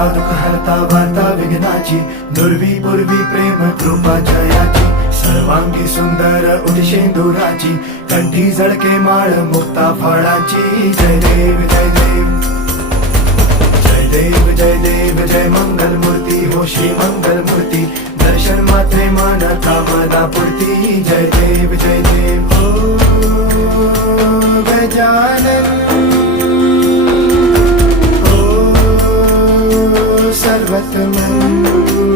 हरता दुःख हरता वार्ता विघ्नाची, दुर्वी पूर्वी प्रेम कृपा जयाची, सर्वांगी सुंदर उदिशेंदुराची, कंठी झळके माळ मुक्ता फळाची. जय देव जय देव जय देव जय देव जय मंगल मूर्ती हो श्री मंगल मूर्ती, दर्शन मात्रे मन कामना पूर्ती. जय देव जय देव हो गजानन हो सर्वतमन